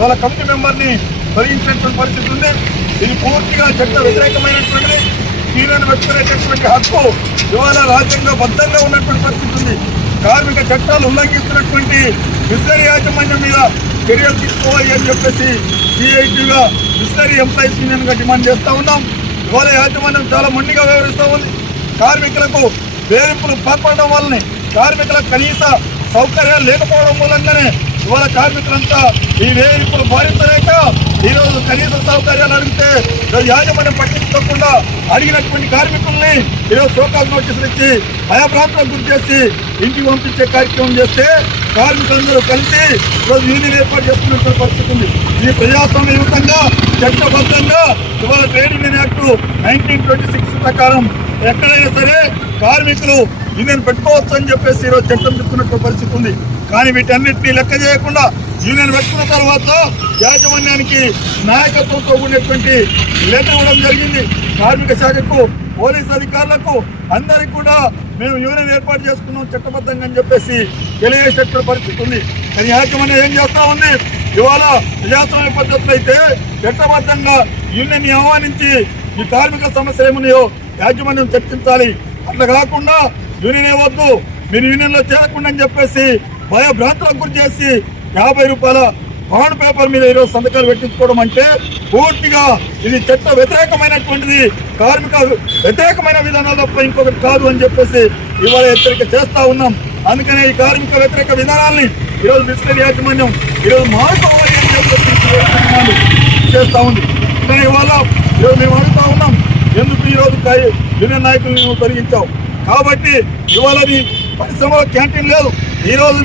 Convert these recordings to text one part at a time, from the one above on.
వాళ్ళ కమిటీ మెంబర్ని పరిస్థితి ఉంది. ఇది పూర్తిగా చట్ట వ్యతిరేకమైనటువంటి తీవ్రను వ్యక్తులైనటువంటి హక్కు ఇవాళ రాజ్యాంగ బద్దంగా ఉన్నటువంటి పరిస్థితి ఉంది. కార్మిక చట్టాలు ఉల్లంఘిస్తున్నటువంటి మిషనరీ యాజమాన్యం మీద చర్యలు తీసుకోవాలి అని చెప్పేసి సిఐటిగా మిషనరీ ఎంప్లాయీస్ యూనియన్గా డిమాండ్ చేస్తూ ఉన్నాం. ఇవాళ యాజమాన్యం చాలా మొండిగా వ్యవహరిస్తూ ఉంది. కార్మికులకు వేధింపులు పాల్పడడం వల్లనే కార్మికులకు కనీస సౌకర్యాలు లేకపోవడం మూలంగానే ఇవాళ కార్మికులంతా ఈ వేధింపులు భారీ సౌకర్యాలు అడిగితే యాజమాన్యం పట్టించుకోకుండా అడిగినటువంటి కార్మికుల్ని ఈరోజు సోకాల్ నోటీసులు ఇచ్చి ఆయా ప్రాంతాలకు గురి చేసి ఇంటికి పంపించే కార్యక్రమం చేస్తే కార్మికులందరూ కలిసి ఈరోజు యూనియన్ ఏర్పాటు చేసుకున్నటువంటి పరిస్థితి ఉంది. ఈ ప్రజాస్వామ్యయుతంగా చట్టబద్ధంగా ఇవాళ trade union act nineteen twenty six ప్రకారం ఎక్కడైనా సరే కార్మికులు యూనియన్ పెట్టుకోవచ్చు అని చెప్పేసి ఈరోజు చట్టం చెప్తున్నట్టు పరిస్థితి ఉంది. కానీ వీటన్నిటిని లెక్క చేయకుండా యూనియన్ పెట్టుకున్న తర్వాత యాజమాన్యానికి నాయకత్వంతో ఉండేటువంటి లెటర్ ఇవ్వడం జరిగింది. కార్మిక శాఖకు పోలీస్ అధికారులకు అందరికీ కూడా మేము యూనియన్ ఏర్పాటు చేసుకున్నాం చట్టబద్ధంగా అని చెప్పేసి తెలియజేసేటువంటి పరిస్థితి ఉంది. కానీ యాజమాన్యం ఏం చేస్తా ఉంది? ఇవాళ ప్రజాస్వామ్య పద్ధతులు అయితే చట్టబద్ధంగా యూనియన్ ఆహ్వానించి ఈ కార్మిక సమస్యలు ఏమున్నాయో యాజమాన్యం చర్చించాలి. అట్లా కాకుండా యూనియన్ ఇవ్వద్దు మీరు యూనియన్లో చేరకుండా అని చెప్పేసి భయభ్రాంతులకు గురి చేసి యాభై రూపాయల బాండ్ పేపర్ మీద ఈరోజు సంతకాలు పెట్టించుకోవడం అంటే పూర్తిగా ఇది చట్ట వ్యతిరేకమైనటువంటిది కార్మిక వ్యతిరేకమైన విధానాలు తప్ప ఇంకొకటి కాదు అని చెప్పేసి ఇవాళ హెచ్చరిక చేస్తా ఉన్నాం. అందుకనే ఈ కార్మిక వ్యతిరేక విధానాల్ని ఈరోజు బిస్కరీ యాజమాన్యం ఈరోజు మారుకోవాలి అని చెప్పేసి చేస్తూ ఉంది. ఇవాళ ఈరోజు మేము అడుగుతా ఉన్నాం ఎందుకు ఈరోజు యూనియన్ నాయకులను నువ్వు తొలగించావు కాబట్టి ఇవాళ నీ పరిశ్రమలో క్యాంటీన్ లేదు. ఈరోజు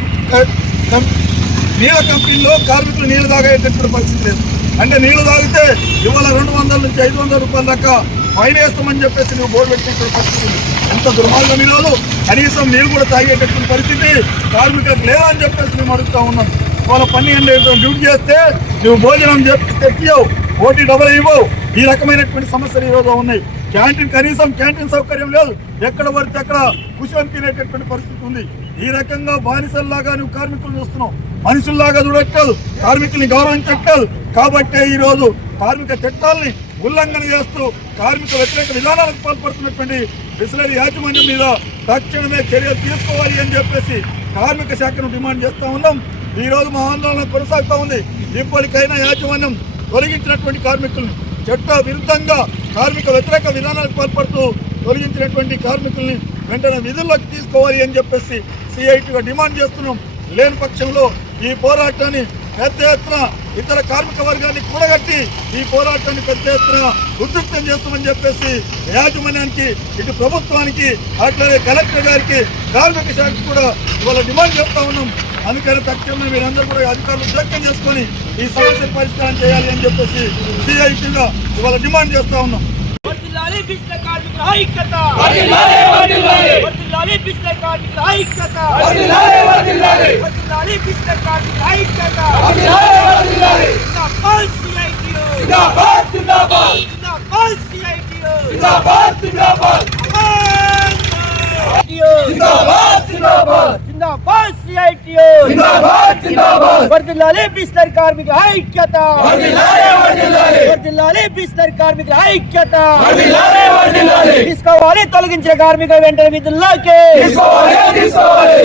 నీళ్ళ కంపెనీలో కార్మికులు నీళ్ళు తాగేటటువంటి పరిస్థితి లేదు. అంటే నీళ్ళు తాగితే ఇవాళ రెండు వందల నుంచి ఐదు వందల రూపాయల దాకా ఫైన్ వేస్తామని చెప్పేసి నువ్వు బోర్డు పెట్టినటువంటి పరిస్థితి ఉంది. ఎంత దుర్మార్గం ఈరోజు కనీసం నీళ్ళు కూడా తాగేటటువంటి పరిస్థితి కార్మికులకు లేదని చెప్పేసి మేము అడుగుతా ఉన్నాం. వాళ్ళ పన్నెండు డ్యూటీ చేస్తే నువ్వు భోజనం చెప్పి తెచ్చియవు ఓటీ డబల్ ఇవ్వవు ఈ రకమైనటువంటి సమస్యలు ఈరోజు ఉన్నాయి. క్యాంటీన్ కనీసం క్యాంటీన్ సౌకర్యం లేదు. ఎక్కడ పడితే అక్కడ కుషం తినేటటువంటి పరిస్థితి ఉంది. ఈ రకంగా బానిసల్లాగా నువ్వు కార్మికులు చూస్తున్నావు. మనుషుల్లాగా చూడట్లేదు. కార్మికుల్ని గౌరవించట్లేదు కాబట్టే ఈ రోజు కార్మిక చట్టాలని ఉల్లంఘన చేస్తూ కార్మిక వ్యతిరేక విధానాలకు పాల్పడుతున్నటువంటి బిస్లరీ యాజమాన్యం మీద తక్షణమే చర్యలు తీసుకోవాలి అని చెప్పేసి కార్మిక శాఖను డిమాండ్ చేస్తూ ఉన్నాం. ఈ రోజు మా ఆందోళన కొనసాగుతూ ఉంది. ఇప్పటికైనా యాజమాన్యం తొలగించినటువంటి కార్మికుల్ని చట్ట విరుద్ధంగా కార్మిక వ్యతిరేక విధానాలకు పాల్పడుతూ తొలగించినటువంటి కార్మికుల్ని వెంటనే విధుల్లోకి తీసుకోవాలి అని చెప్పేసి సిఐటిగా డిమాండ్ చేస్తున్నాం. లేని పక్షంలో ఈ పోరాటాన్ని పెద్ద ఎత్తున ఇతర కార్మిక వర్గాన్ని కూడగట్టి ఈ పోరాటాన్ని పెద్ద ఎత్తున ఉధృతం చేస్తామని చెప్పేసి యాజమాన్యానికి ఇటు ప్రభుత్వానికి అట్లనే కలెక్టర్ గారికి కార్మిక శాఖకు కూడా ఇవాళ డిమాండ్ చేస్తా ఉన్నాం. అందుకని తక్షణమే మీరందరూ కూడా అధికారులు జోక్యం చేసుకొని ఈ సమస్యను పరిష్కారం చేయాలి అని చెప్పేసి సిఐటిగా ఇవాళ డిమాండ్ చేస్తా ఉన్నాం. కార్మికుల ఐక్యత. వర్ధిల్లాలి బిస్ల కార్మికుల ఐక్యత వర్ధిల్లాలి, వర్ధిల్లాలి. జిందాబాద్ సిఐటియు జిందాబాద్ జిందాబాద్ జిందాబాద్ సిఐటియు జిందాబాద్ జిందాబాద్ జిందాబాద్ జిందాబాద్ జిందాబాద్ సిఐటియు జిందాబాద్ జిందాబాద్ వర్ధిల్లాలి బిస్లర్ కార్మికుల ఐక్యత వర్ధిల్లాలి, వర్ధిల్లాలి. వర్ధిల్లాలి బిస్లర్ కార్మికుల ఐక్యత వర్ధిల్లాలి, వర్ధిల్లాలి. తీసుకోవాలి తొలగించిన కార్మికుల వెంటనే విధుల్లోకి తీసుకోవాలి తీసుకోవాలి